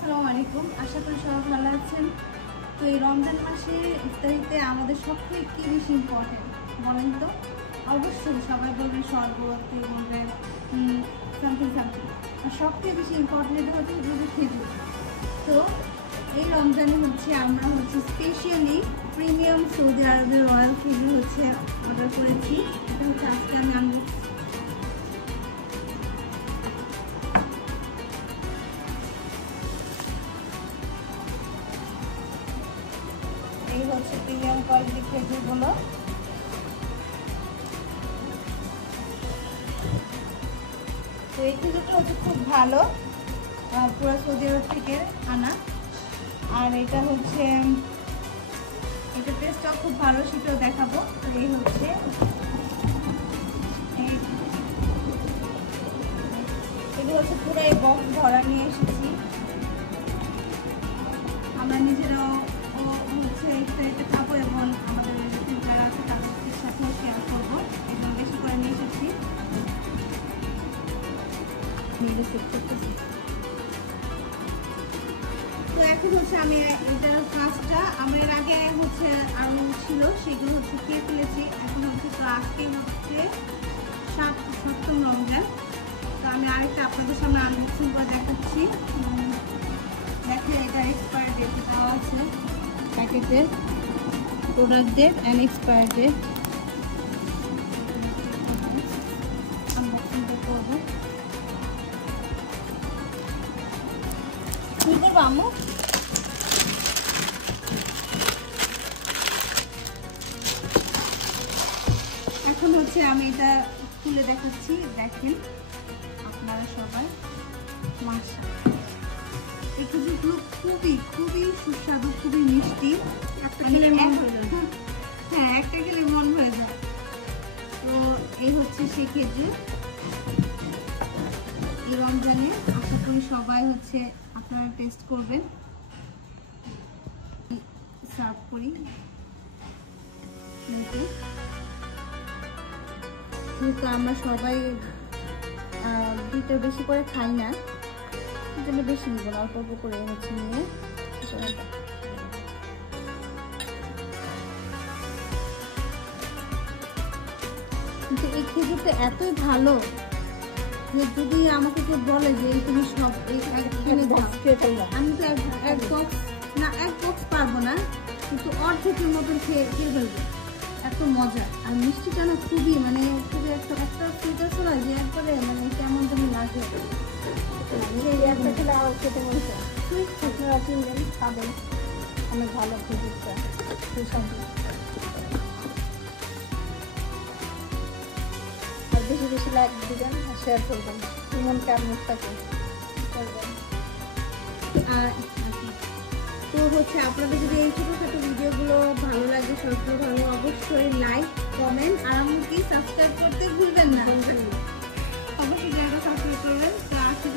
আসসালামু আলাইকুম, আশা করি সবাই ভালো আছেন। তো এই রমজান মাসে ইফতারিতে আমাদের সবথেকে কি বেশি ইম্পর্টেন্ট বলেন তো? অবশ্যই সবাই বলবেন শরবত, কেউ বলবেন সামথিং সামথিং। আর সবথেকে বেশি ইম্পর্টেন্ট হচ্ছে খেজুর। তো এই রমজানে আমরা স্পেশালি প্রিমিয়াম সৌদি আরবের রয়্যাল খেজুর অর্ডার করেছি। এটা আজকে আমি আনবো। এই প্রিমিয়াম কোয়ালিটি খেজুরগুলো। তো এই খেজুরটা খুব ভালো, পুরো সৌদি আরব থেকে আনা। আর এটা এটা টেস্টটাও খুব ভালো, সেটাও দেখাবো। তো এই এগুলো পুরো এই বক্স ভরা নিয়ে এসেছি। আমরা নিজেরাও এটা খাবো এবং আমাদের যারা আছে তাদের সাথেও শেয়ার করবো। এবং বেশি করে নিয়ে এসেছি। তো এখন আমি এটার কাজটা আমার আগে আরো ছিল, সেগুলো খেয়ে ফেলেছি। এখন তো আজকে 7ম রমজান। তো আমি আরেকটা আপনাদের সামনে আনবক্সিং করে দেখাচ্ছি। দেখেন এটা এক্সপায়ার ডেট দেওয়া আছে প্যাকেটের, product date and expire date. Unboxing করবো। কি করবো আম্মু? এখন আমি এটা খুলে দেখাচ্ছি। দেখেন আপনারা সবাই, মাশাআল্লাহ এই খেজুরগুলো খুবই খুবই সুস্বাদু, খুবই মিষ্টি। একটা খেলে মন ভরে যায়। হ্যাঁ, একটা খেলে মন ভরে যায়। তো এই সেই খেজুর। এই রমজানে আশা করি সবাই আপনারা টেস্ট করবেন। সার্ভ করি। যেহেতু আমরা সবাই দুইটা বেশি করে খাই না, জন্য বেশি নিব না, অল্প অল্প করে নিয়ে। কিন্তু এই খেজুরটা এতই ভালো যে যদি আমাকে কেউ বলে যে তুমি সব কিনে দাও, আমি তো এক বক্স পারবো না, কিন্তু অর্ধেকের মতন খেয়ে ফেলবো। এত মজা। আর মিষ্টিটা না খুবই খুবই একটা ফ্লেভার ছিল যে একবারে কেমন যেন লাগে। একটা খেলে আবার খেতে মনে হয়। আপনারা কিনবেন, খাবেন, অনেক ভালো খেজুরটা, সুস্বাদু। আর বেশি বেশি লাইক দিবেন আর শেয়ার করবেন। মন কেমন থাকে করবেন। আর তো আপনাদের যদি এই ছোটোখাটো ভিডিওগুলো ভালো লাগে, সবচেয়ে ভালো, অবশ্যই লাইক, কমেন্ট আর আমাকে সাবস্ক্রাইব করতে ভুলবেন না। অবশ্যই যারা সাবস্ক্রাইব করবেন। তো আজকে